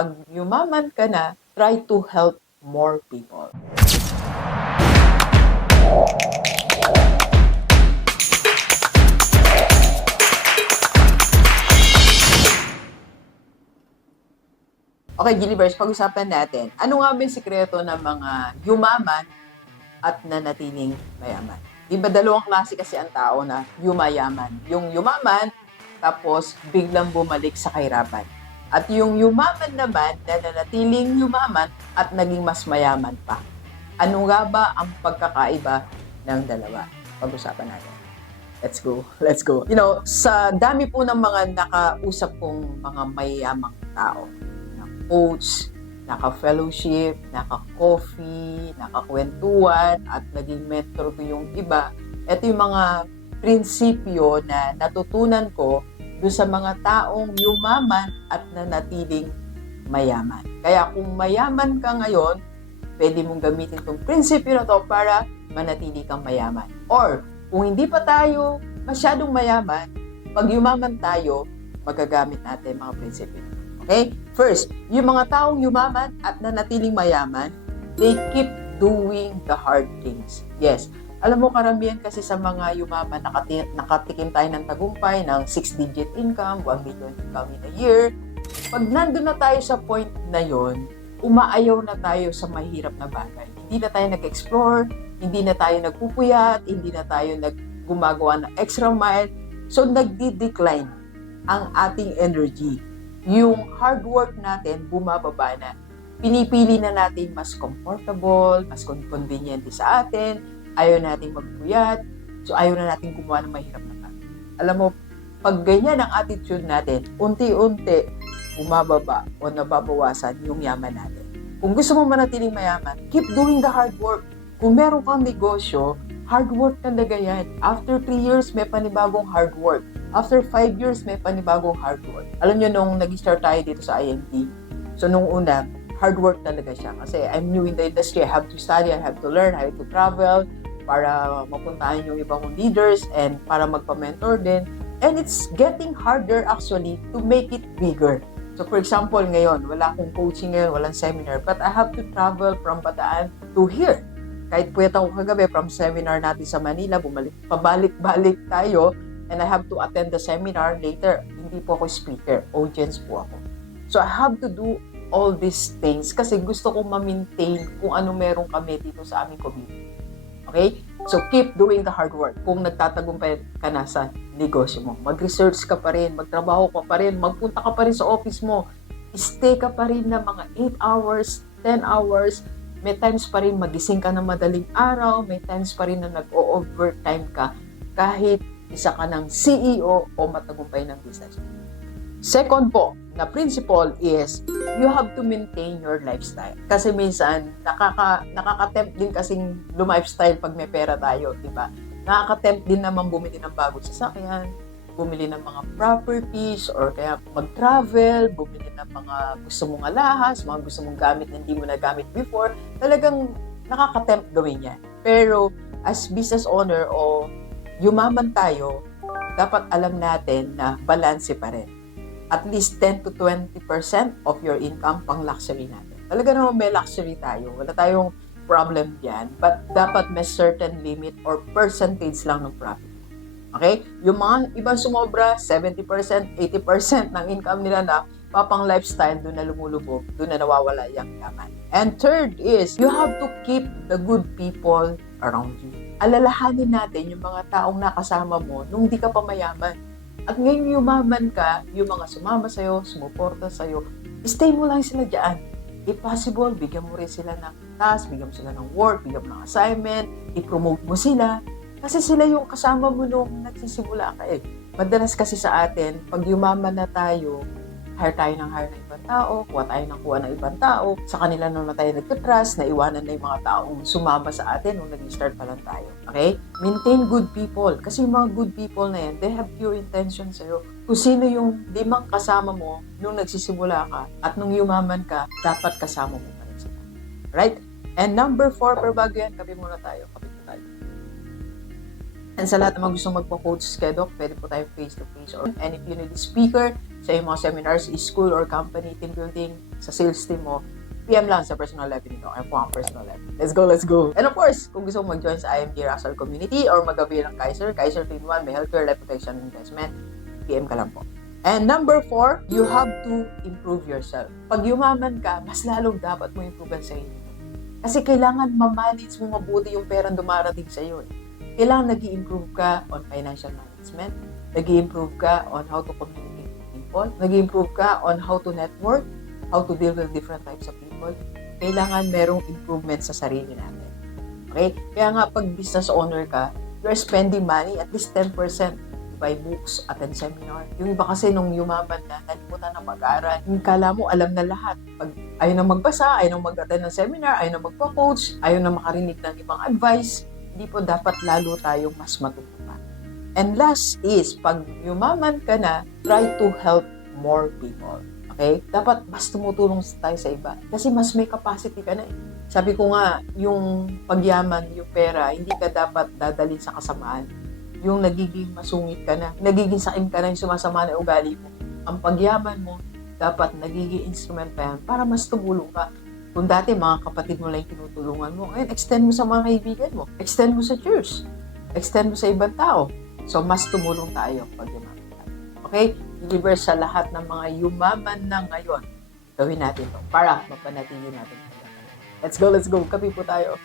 Pag yumaman ka na, try to help more people. Okay, Gilivers, pag-usapan natin, ano nga ba yung sikreto ng mga yumaman at nanatiling mayaman? Di ba dalawang klase kasi ang tao na yumayaman? Yung yumaman, tapos biglang bumalik sa kahirapan. At yung yumaman naman, na nanatiling yumaman at naging mas mayaman pa. Ano nga ba ang pagkakaiba ng dalawa? Pag-usapan natin. Let's go. Let's go. You know, sa dami po ng mga nakausap kong mga mayayamang tao, na coach, naka-fellowship, naka-coffee, naka-kwentuhan, at naging mentor ko yung iba. Ito yung mga prinsipyo na natutunan ko doon sa mga taong yumaman at nanatiling mayaman. Kaya kung mayaman ka ngayon, pwede mong gamitin itong prinsipyo na to para manatili kang mayaman. Or, kung hindi pa tayo masyadong mayaman, pag yumaman tayo, magagamit natin mga prinsipyo. Okay? First, yung mga taong yumaman at nanatiling mayaman, they keep doing the hard things. Yes. Alam mo, karamihan kasi sa mga yumaman, nakati- nakatikim tayo ng tagumpay ng 6-digit income, 1 million income in a year. Pag nandun na tayo sa point na yon, umaayaw na tayo sa mahirap na bagay. Hindi na tayo nag-explore, hindi na tayo nagpupuyat, hindi na tayo nag gumagawa ng extra mile. So, nagdi-decline ang ating energy. Yung hard work natin, bumababa na. Pinipili na natin mas comfortable, mas con- convenient sa atin, ayaw nating magpuyat, so ayaw na natin gumawa ng mahirap na bagay. Alam mo, pag ganyan ang attitude natin, unti-unti bumababa o nababawasan yung yaman natin. Kung gusto mo manatiling mayaman, keep doing the hard work. Kung meron kang negosyo, hard work talaga yan. After 3 years, may panibagong hard work. After 5 years, may panibagong hard work. Alam nyo, nung nag-start tayo dito sa INT, so nung una, hard work talaga siya. Kasi I'm new in the industry. I have to study, I have to learn, I have to travel para mapuntahan yung ibang leaders and para magpa-mentor din. And it's getting harder actually to make it bigger. So for example, ngayon, wala akong coaching ngayon, walang seminar, but I have to travel from Bataan to here. Kahit puyat ako kagabi from seminar natin sa Manila, bumalik, pabalik-balik tayo, and I have to attend the seminar later. Hindi po ako speaker, audience po ako. So I have to do all these things kasi gusto kong ma-maintain kung ano meron kami dito sa aming community. Okay? So, keep doing the hard work. Kung nagtatagumpay ka na sa negosyo mo, mag-research ka pa rin, magtrabaho ka pa rin, magpunta ka pa rin sa office mo, stay ka pa rin na mga 8 hours, 10 hours, may times pa rin magising ka ng madaling araw, may times pa rin na nag-o-overtime ka kahit isa ka ng CEO o matagumpay ng business. Second po, na principle is you have to maintain your lifestyle. Kasi minsan, nakaka, nakaka-tempt din kasing lumifestyle pag may pera tayo, di ba? Nakaka-tempt din naman bumili ng bagong sasakyan, bumili ng mga properties, or kaya mag-travel, bumili ng mga gusto mong alahas, mga gusto mong gamit na hindi mo nagamit before. Talagang nakaka-tempt gawin yan. Pero as business owner o yumaman tayo, dapat alam natin na balanse pa rin at least 10 to 20% of your income pang luxury natin. Talaga naman may luxury tayo. Wala tayong problem diyan. But dapat may certain limit or percentage lang ng profit. Okay? Yung mga ibang sumobra, 70%, 80% ng income nila na papang lifestyle, doon na lumulubog, doon na nawawala yung yaman. And third is, you have to keep the good people around you. Alalahanin natin yung mga taong nakasama mo nung di ka pa mayaman. At ngayon ka, yung mga sumama sa'yo, sumuporta sa'yo, stay mo lang sila dyan. If possible, bigyan mo rin sila ng task, bigyan mo sila ng work, bigyan mo ng assignment, i-promote mo sila. Kasi sila yung kasama mo nung nagsisimula ka eh. Madalas kasi sa atin, pag yumaman na tayo, hire tayo ng hire ng ibang tao, kuha tayo ng kuha ng ibang tao, sa kanila naman tayo nagka-trust, na iwanan na yung mga taong sumama sa atin nung nag-start pa lang tayo. Okay? Maintain good people. Kasi yung mga good people na yan, they have pure intention sa'yo. Kung sino yung limang kasama mo nung nagsisimula ka at nung yumaman ka, dapat kasama mo pa rin sila. Right? And number four, pero bago yan, kape muna tayo. Kape. And sa lahat ng mga gustong magpo-coach kay Doc, pwede po tayo face-to-face. Or, and if speaker, sa iyong mga seminars, school or company, team building, sa sales team mo, PM lang sa personal life nito. Ano po ang personal life? Let's go, let's go! And of course, kung gusto mo mag-join sa IMG Russell Community or mag-avail ng Kaiser, Kaiser 3-in-1, may healthcare, life protection, investment, PM ka lang po. And number four, you have to improve yourself. Pag yumaman ka, mas lalong dapat mo improve sarili mo. Kasi kailangan ma-manage mo mabuti yung perang dumarating sa iyo. Eh. Kailangan nag improve ka on financial management, nag improve ka on how to communicate with people, nag improve ka on how to network, how to deal with different types of people. Kailangan merong improvement sa sarili natin. Okay? Kaya nga, pag business owner ka, you're spending money at least 10% buy books, attend seminar. Yung iba kasi nung yumaman na, nalimutan ng mag-aaral. Yung kala mo, alam na lahat. Pag ayaw na magbasa, ayaw na mag-attend ng seminar, ayaw na magpa-coach, ayaw na makarinig ng ibang advice, hindi po dapat lalo tayong mas matutunan. And last is, pag yumaman ka na, try to help more people. Okay? Dapat mas tumutulong tayo sa iba. Kasi mas may capacity ka na eh. Sabi ko nga, yung pagyaman, yung pera, hindi ka dapat dadalhin sa kasamaan yung nagiging masungit ka na, nagiging sakim ka na yung sumasama na ugali mo. Ang pagyaman mo, dapat nagiging instrument pa yan para mas tumulong ka. Kung dati mga kapatid mo lang yung tinutulungan mo, ngayon extend mo sa mga kaibigan mo, extend mo sa church, extend mo sa ibang tao. So, mas tumulong tayo pag yumaman. Okay? Deliver sa lahat ng mga yumaman na ngayon. Gawin natin to para mapanatili natin. Let's go, let's go. Kapi po tayo.